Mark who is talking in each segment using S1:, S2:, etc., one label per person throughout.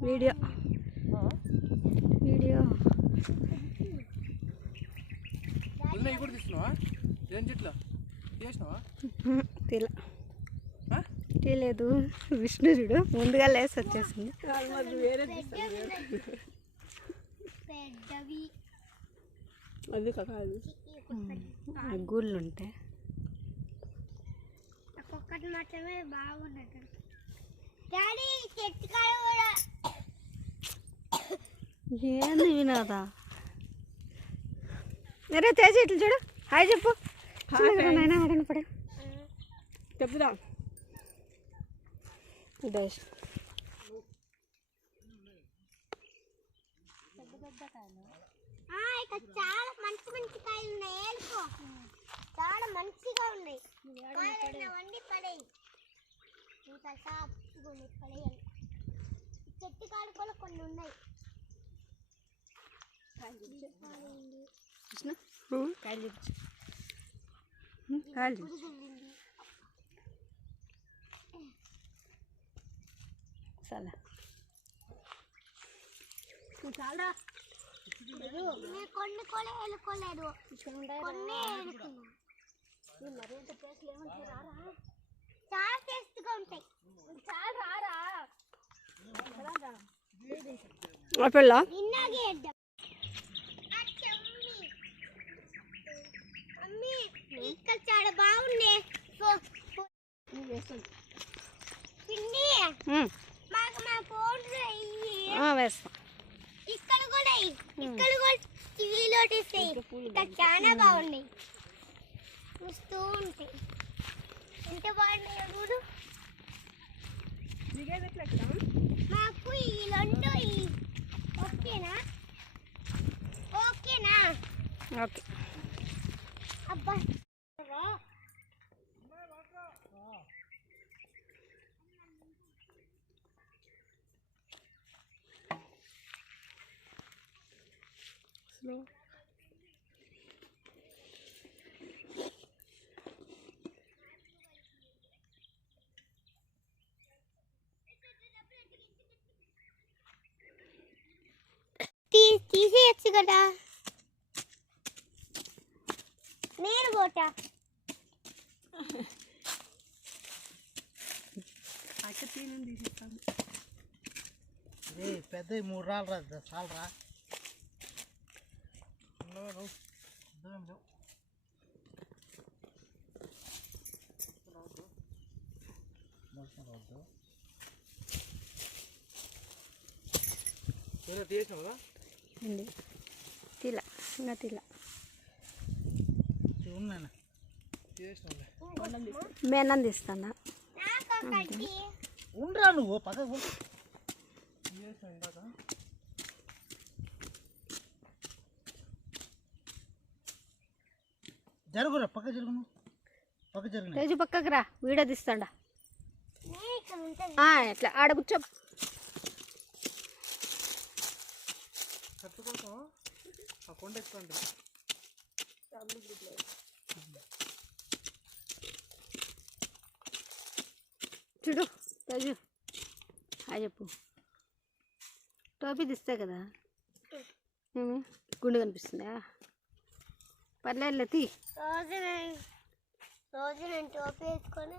S1: Video. Video.
S2: కూడా తీస్తున్నావా? ఏం చెట్ల? చేసినావా
S1: తీల
S2: ఆ?
S1: తీయలేదు విష్ణు చూడు ముందుగా లేసి వచ్చేసింది.
S3: అది కాదు
S1: ఆ గూళ్ళు ఉంటాయి
S4: ఒక్కొక్కటి మాత్రమే బాగున్నట్టు డాడీ చెట్టు కాడ కూడా
S1: ఏంది వినోదా? అరే తేజ ఇట్లా చూడు. హాయ్ చెప్పు. నాయన ఆడని పడే.
S3: చెప్పుదా?
S4: చాలా మంచి మంచి కాయలు ఉన్నాయి. చాలా మంచిగా ఉన్నాయి. కాయలు వండి పడేయి. ఇంకా సాఫ్ట్గా ఉన్నాయి పడేయాలి. ఈ చెట్టు కాడ కూడా కొన్ని ఉన్నాయి.
S1: కాయలు కాయలు. చాలా
S3: చాలా
S4: నేను కొన్ని కూడా ఏలుకోలేదు. కొన్ని ఏలుకున్నా. చాలా టేస్ట్గా ఉంటాయి చాలా రారా
S1: ఆ పిల్ల
S4: నిన్నగే ఇద్దాం అమ్మి ఇక్కడ చాలా బాగుంది ఫో- ఫో- పిన్ని
S1: ఉమ్,
S4: మాకు మా ఫోన్
S1: ఆ, వేస్తా.
S4: ఇక్కడ కూడా. ఇక్కడ కూడా టీవీలో ఇక్కడ చాలా బాగున్నాయి. చూస్తూ ఉంటాయి. ఎంత బాగున్నాయి చూడు. మాకు ఈ రెండు ఈ- ఓకేనా ఓకేనా
S1: ఓకే
S4: అబ్బా తీ- తీసేయచ్చు కదా నేను పోతా.
S3: అక్క తీను తీసిస్తాను.
S2: ఏ పెద్ద మూడు రాళ్ళు రా రావద్దు. వదిన తీసేసినావు? కదా
S1: తిల ఇంకా తిల. మేనం తీస్తానా?
S2: ఉండరా నువ్వు పక్కకు పో. తీసేసినావు ఇందాక? జరుగురా పక్క జరుగు నువ్వు. పక్క జరుగునా?
S1: తేజు పక్కకు రా వీడియో తీస్తాడా. ఎట్లా ఆడ కూర్చో.
S2: కట్టు కోసం ఆ కొండ ఎక్కుండి
S1: చూడు తేజు హాయ్ చెప్పు. టోపీ తీస్తే కదా. ఏమి గుండు కనిపిస్తుందా? పర్లేదు తీ.
S4: రోజు నేను రోజు నేను టోపీ వేసుకొని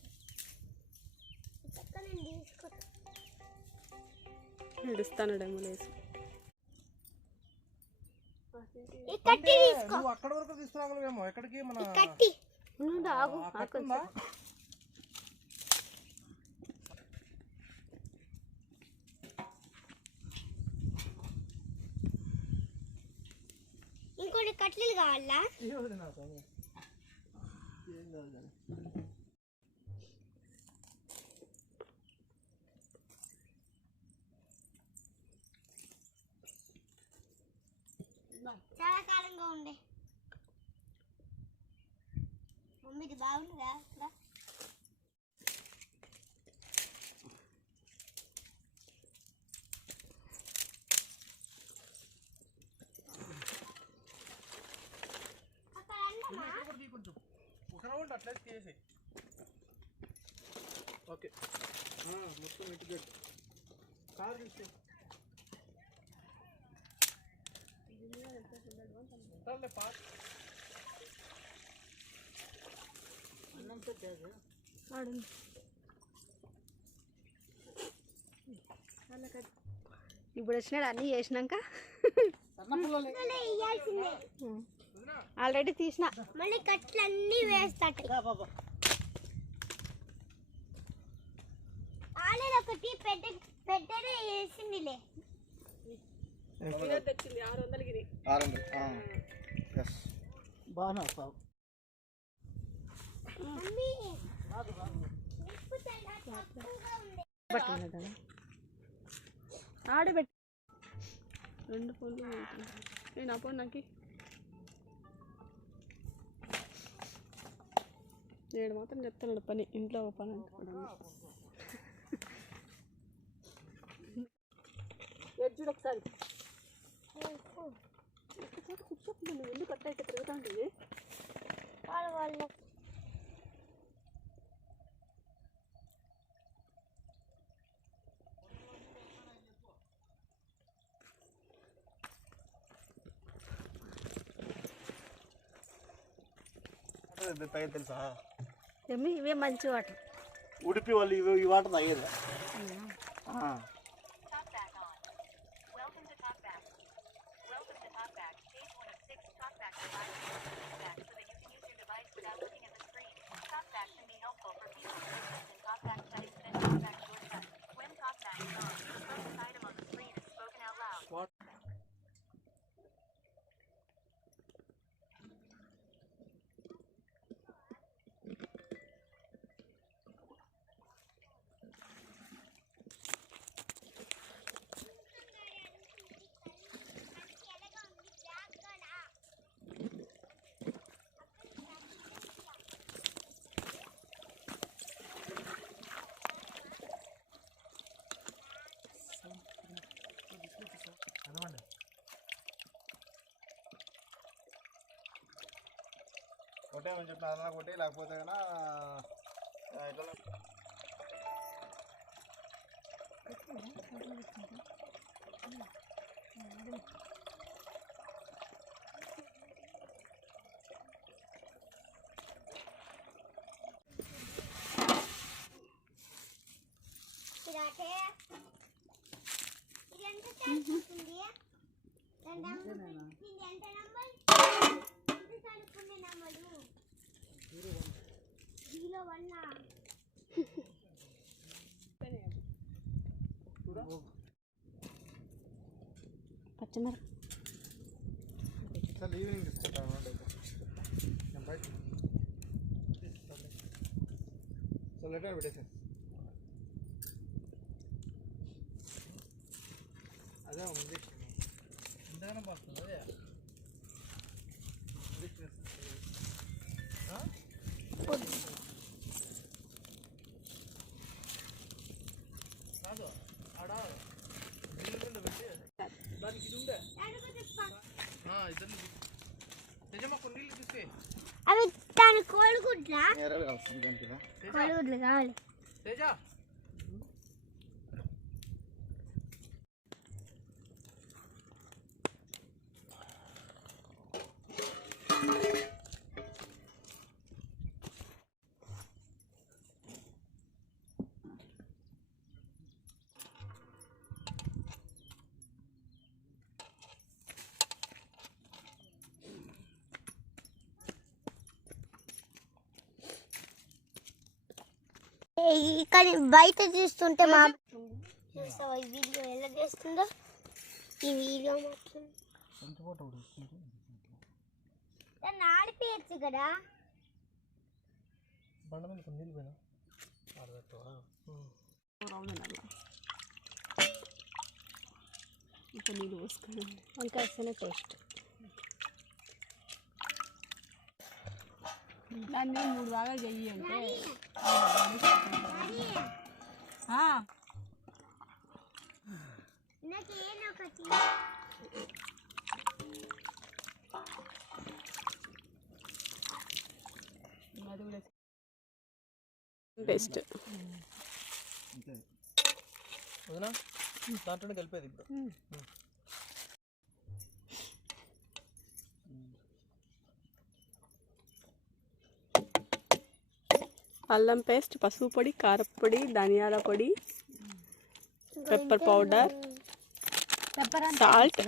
S4: తీసుకుంటా
S3: ఇడుస్తానడేమో లేసి
S2: నువ్వు అక్కడ వరకు తీసుకురాగలవేమో? ఎక్కడికి? మన?
S4: ఇంకొన్ని కట్టెలు కావాలా?
S2: ఏ కాదు కానీ.
S4: చాలా కాలంగా ఉండే మమ్మీది బాగుందిరా రా. అక్కడ అందమా
S2: ఒకటి తీ కొంచెం ఒక రౌండ్ అట్లా తీసేసి ఓకే ఆ, మొత్తం ఇటు పెట్టు. కారు తీసే
S1: ఆడు ఇప్పుడు వచ్చినాడు అన్నీ చేసినాక? ఆల్రెడీ తీసిన.
S4: మళ్ళీ కట్లు అన్నీ వేస్తాయి ఆల్రెడీ ఒకటి పెద్ద పెద్దదే వేసిందిలే.
S3: తెచ్చింది ఆరు వందలకి
S2: ఆరు ఎస్ బాగా సాగు
S3: ఆడబెట్టి రెండు ఫోన్లు నేను ఆ ఫోన్ నాకు. నేను మాత్రం చెప్తున్నాడు పని. ఇంట్లో ఒక పని చూడు ఒకసారి. కూర్చోకుండా నువ్వు ఎందుకు కట్ట అయితే తిరుగుతా ఉంటుంది
S4: వాళ్ళ వాళ్ళ
S2: తాగేది తెలుసా
S1: ఇవే మంచి వాటర్
S2: ఉడిపి వాళ్ళు ఇవి ఈ వాటర్ తాగేది కొట్టేమని చెప్పిన అదన కొట్టి లేకపోతే కన్నా ఇట్లా
S4: ఇదాటే
S2: సో లెటర్ పెట్టేసాను అదే ఉంది
S4: కావాలి. కానీ బయట చూస్తుంటే మా చూస్తావా ఈ వీడియో ఎలా చేస్తుందో? ఈ వీడియో మొత్తం దాన్ని ఆడిపోయచ్చు కదా.
S2: బండ మీద కొన్ని నీళ్ళు పోయినా?
S3: ఇంకా నీళ్ళు పోసుకొని
S1: వంకాయ వస్తేనే టేస్ట్.
S3: దాన్ని మూడు భాగాలు చెయ్యి అంటే
S4: నాకు ఏదో ఒకటి
S3: బెస్ట్
S2: వదినా దాంట్లోనే కలిపేది ఇప్పుడు
S3: అల్లం పేస్ట్ పసుపు పొడి కారపొడి ధనియాల పొడి పెప్పర్ పౌడర్
S1: పెప్పర్
S3: సాల్ట్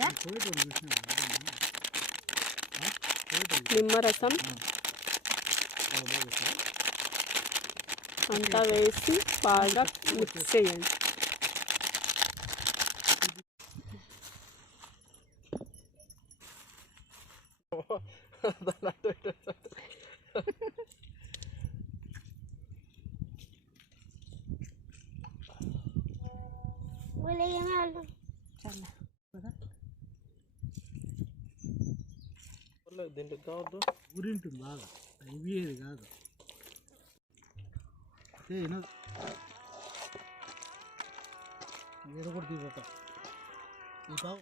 S3: నిమ్మరసం అంతా వేసి బాగా మిక్స్ చేయండి
S2: పర్లేదు, దీంట్లో కావద్దు
S5: ఊరింటుంది బాగా ఇవి కాదు ఏ వినోద్ వేరే కూడా తీపోతా ఈ పావు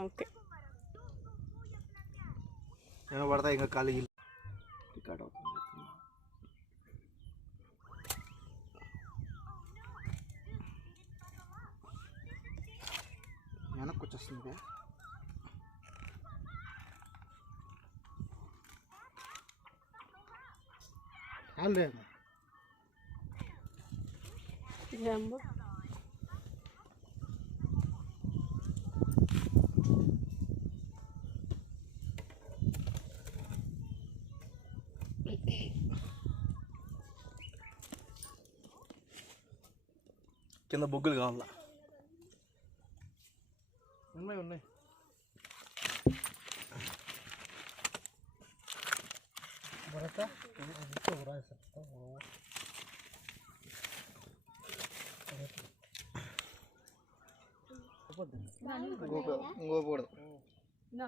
S3: ఓకే
S5: ఏమో పడతా ఇంకా ఖాళీ వెనక్కి వచ్చేస్తుంది లేదు
S3: జంబో
S2: కింద బొగ్గులు కావాలా ఉన్నాయి ఉన్నాయి
S5: భరత ఇంకోకూడదు
S3: నా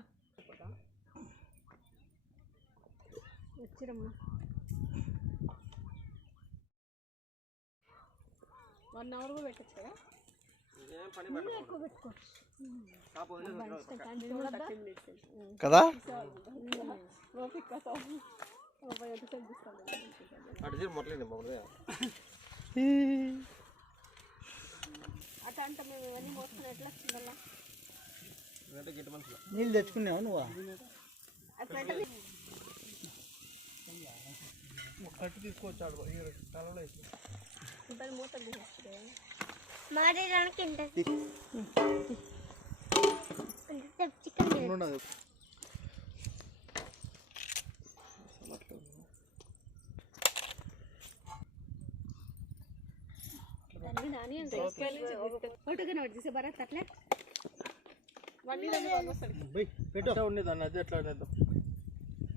S3: వచ్చిరమ్మా వన్ అవర్ కూడా పెట్టచ్చు కదా
S5: కదా? నీళ్ళు తెచ్చుకున్నావు నువ్వు?
S2: కట్టు తీసుకొచ్చాడు తలలో
S3: తీసేస్తే
S4: మారేదానికి ఇంత చికెన్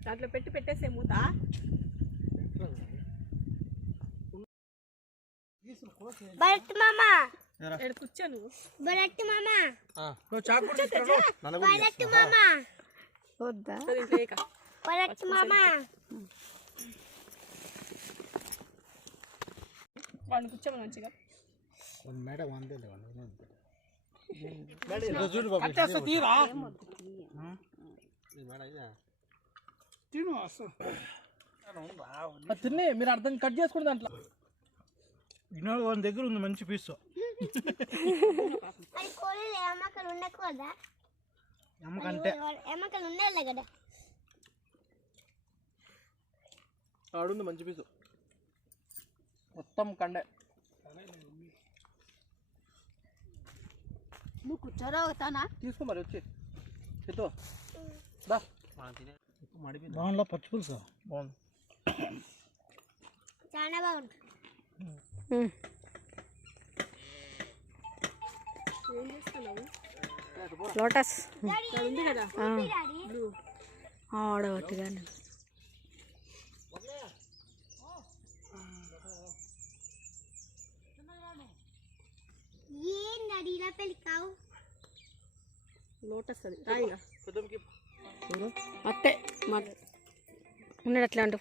S1: అట్లే
S5: పెట్టి
S3: పెట్టేసే మూత.
S4: భరత్ మామ. భరత్ మామ. భరత్ మామ. భరత్ మామ.
S3: వాడిని కూర్చోమని మంచిగా.
S5: మేడం
S2: తీరా? తిను తిని మీరు అర్థం కట్ చేసుకోండి దాంట్లో.
S5: వినోద్ దగ్గర ఉంది మంచి పీస్
S4: అది కోళ్ళు ఎమ్మకలు ఉండకూడదా?
S5: అమ్మకంటే.
S4: ఎమ్మకలు ఉండాలి కదా.
S2: ఆడుంది మంచి పీసు మొత్తం కండే.
S3: నువ్వు కూర్చోరా అవుతానా
S2: తీసుకో మరి వచ్చి. ఎత్తో దా.
S5: దానిలో పచ్చి పులుసు?
S2: బాగుంది
S4: చాలా బాగుంటుంది
S1: లోటస్.
S4: ఇలా పెళ్ళికావు
S3: లోటస్ అది.
S1: అట్టే ఉన్నాడు అట్లా అంటే